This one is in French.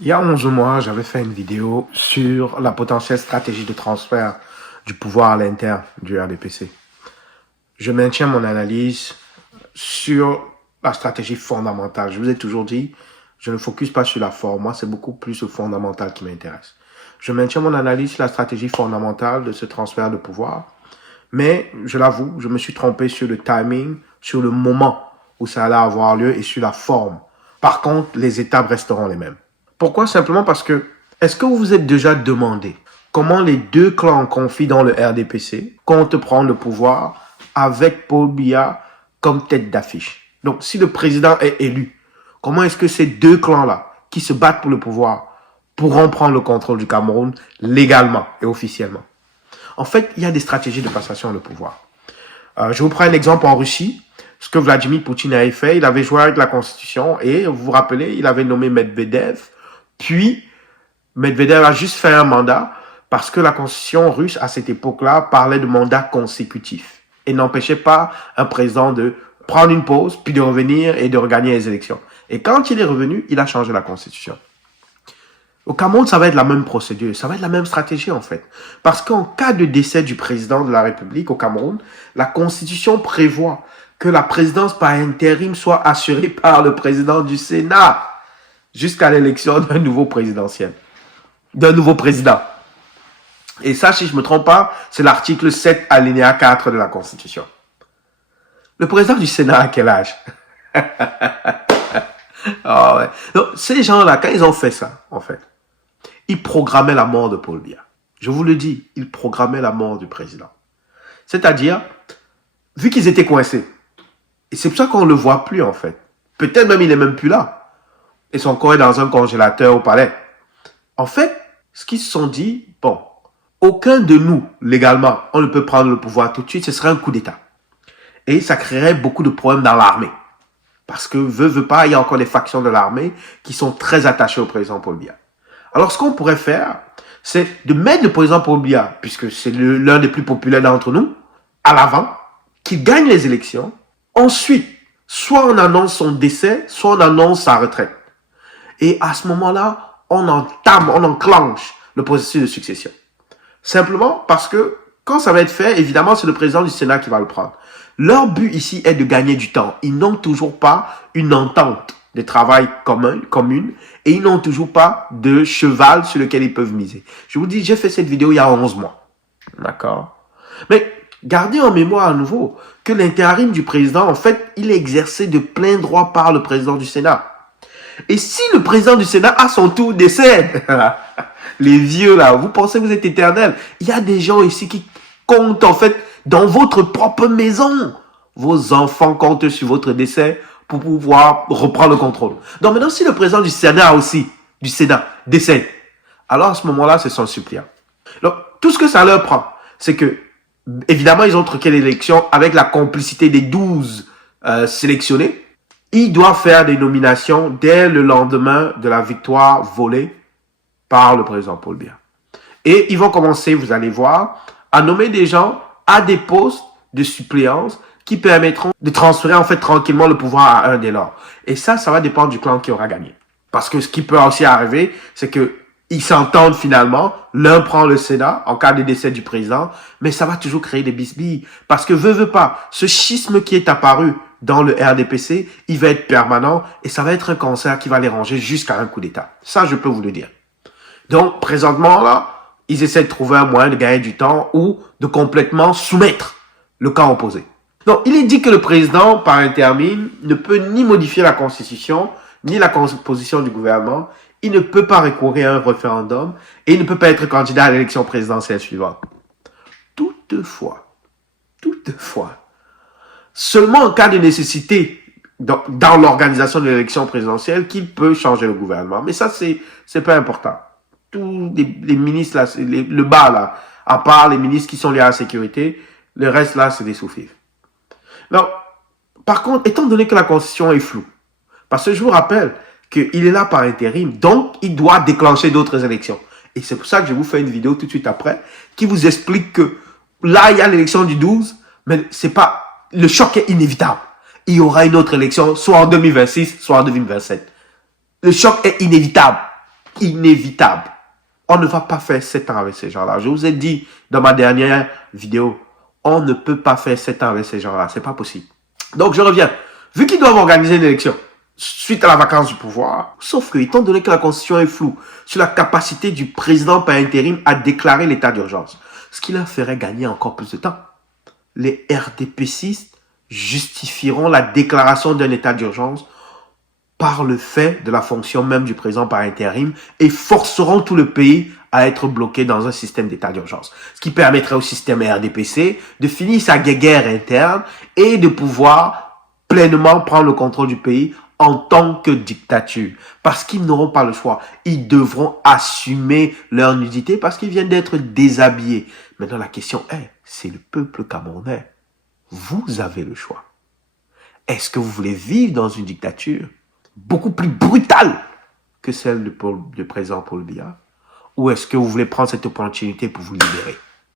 Il y a 11 mois, j'avais fait une vidéo sur la potentielle stratégie de transfert du pouvoir à l'interne du RDPC. Je maintiens mon analyse sur la stratégie fondamentale. Je vous ai toujours dit, je ne focus pas sur la forme. Moi, c'est beaucoup plus le fondamental qui m'intéresse. Je maintiens mon analyse sur la stratégie fondamentale de ce transfert de pouvoir. Mais, je l'avoue, je me suis trompé sur le timing, sur le moment où ça allait avoir lieu et sur la forme. Par contre, les étapes resteront les mêmes. Pourquoi? Simplement parce que, est-ce que vous vous êtes déjà demandé comment les deux clans confient dans le RDPC comptent prendre le pouvoir avec Paul Biya comme tête d'affiche? Donc, si le président est élu, comment est-ce que ces deux clans-là, qui se battent pour le pouvoir, pourront prendre le contrôle du Cameroun légalement et officiellement? En fait, il y a des stratégies de passation de pouvoir. Je vous prends un exemple en Russie. Ce que Vladimir Poutine avait fait, il avait joué avec la Constitution et vous vous rappelez, il avait nommé Medvedev. Puis, Medvedev a juste fait un mandat parce que la Constitution russe, à cette époque-là, parlait de mandat consécutif et n'empêchait pas un président de prendre une pause, puis de revenir et de regagner les élections. Et quand il est revenu, il a changé la Constitution. Au Cameroun, ça va être la même procédure, ça va être la même stratégie en fait. Parce qu'en cas de décès du président de la République au Cameroun, la Constitution prévoit que la présidence par intérim soit assurée par le président du Sénat jusqu'à l'élection d'un nouveau présidentiel, d'un nouveau président. Et ça, si je ne me trompe pas, c'est l'article 7 alinéa 4 de la Constitution. Le président du Sénat a quel âge? Oh ouais. Donc, ces gens-là, quand ils ont fait ça, en fait, ils programmaient la mort de Paul Biya. Je vous le dis, ils programmaient la mort du président. C'est-à-dire, vu qu'ils étaient coincés, et c'est pour ça qu'on ne le voit plus, en fait. Peut-être même il n'est même plus là. Et son corps est dans un congélateur au palais. En fait, ce qu'ils se sont dit, bon, aucun de nous, légalement, on ne peut prendre le pouvoir tout de suite, ce serait un coup d'État. Et ça créerait beaucoup de problèmes dans l'armée. Parce que, veut pas, il y a encore des factions de l'armée qui sont très attachées au président Paul Biya. Alors, ce qu'on pourrait faire, c'est de mettre le président Paul Biya, puisque c'est l'un des plus populaires d'entre nous, à l'avant, qu'il gagne les élections. Ensuite, soit on annonce son décès, soit on annonce sa retraite. Et à ce moment-là, on enclenche le processus de succession. Simplement parce que quand ça va être fait, évidemment, c'est le président du Sénat qui va le prendre. Leur but ici est de gagner du temps. Ils n'ont toujours pas une entente de travail commune et ils n'ont toujours pas de cheval sur lequel ils peuvent miser. Je vous dis, j'ai fait cette vidéo il y a 11 mois. D'accord? Mais gardez en mémoire à nouveau que l'intérim du président, en fait, il est exercé de plein droit par le président du Sénat. Et si le président du Sénat, à son tour, décède, les vieux là, vous pensez que vous êtes éternel. Il y a des gens ici qui comptent en fait dans votre propre maison. Vos enfants comptent sur votre décès pour pouvoir reprendre le contrôle. Donc maintenant, si le président du Sénat aussi, du Sénat, décède, alors à ce moment-là, c'est son suppléant. Donc, tout ce que ça leur prend, c'est que, évidemment, ils ont truqué l'élection avec la complicité des 12 sélectionnés. Ils doivent faire des nominations dès le lendemain de la victoire volée par le président Paul Biya. Et ils vont commencer, vous allez voir, à nommer des gens à des postes de suppléance qui permettront de transférer en fait tranquillement le pouvoir à un des leurs. Et ça va dépendre du clan qui aura gagné. Parce que ce qui peut aussi arriver, c'est que ils s'entendent finalement, l'un prend le Sénat en cas de décès du président, mais ça va toujours créer des bisbilles. Parce que veut pas, ce schisme qui est apparu dans le RDPC, il va être permanent et ça va être un cancer qui va les ranger jusqu'à un coup d'État. Ça, je peux vous le dire. Donc, présentement, là, ils essaient de trouver un moyen de gagner du temps ou de complètement soumettre le camp opposé. Donc, il est dit que le président, par intérim, ne peut ni modifier la Constitution, ni la composition du gouvernement. Il ne peut pas recourir à un référendum et il ne peut pas être candidat à l'élection présidentielle suivante. Toutefois, seulement en cas de nécessité dans l'organisation de l'élection présidentielle qu'il peut changer le gouvernement. Mais ça, c'est pas important. Tous les ministres, là, le bas, là, à part les ministres qui sont liés à la sécurité, le reste, là, c'est des sous-fifs. Donc, par contre, étant donné que la Constitution est floue, parce que je vous rappelle qu'il est là par intérim, donc il doit déclencher d'autres élections. Et c'est pour ça que je vous fais une vidéo tout de suite après, qui vous explique que là, il y a l'élection du 12, mais c'est pas, le choc est inévitable. Il y aura une autre élection, soit en 2026, soit en 2027. Le choc est inévitable. inévitable. On ne va pas faire 7 ans avec ces gens-là. Je vous ai dit dans ma dernière vidéo, on ne peut pas faire 7 ans avec ces gens-là. C'est pas possible. Donc, je reviens. Vu qu'ils doivent organiser une élection suite à la vacance du pouvoir, sauf que, étant donné que la Constitution est floue sur la capacité du président par intérim à déclarer l'état d'urgence, ce qui leur ferait gagner encore plus de temps, les RDPCistes justifieront la déclaration d'un état d'urgence par le fait de la fonction même du président par intérim et forceront tout le pays à être bloqué dans un système d'état d'urgence. Ce qui permettrait au système RDPC de finir sa guerre interne et de pouvoir pleinement prendre le contrôle du pays en tant que dictature. Parce qu'ils n'auront pas le choix. Ils devront assumer leur nudité parce qu'ils viennent d'être déshabillés. Maintenant, la question est, c'est le peuple camerounais. Vous avez le choix. Est-ce que vous voulez vivre dans une dictature beaucoup plus brutale que celle du président Paul Biya? Ou est-ce que vous voulez prendre cette opportunité pour vous libérer?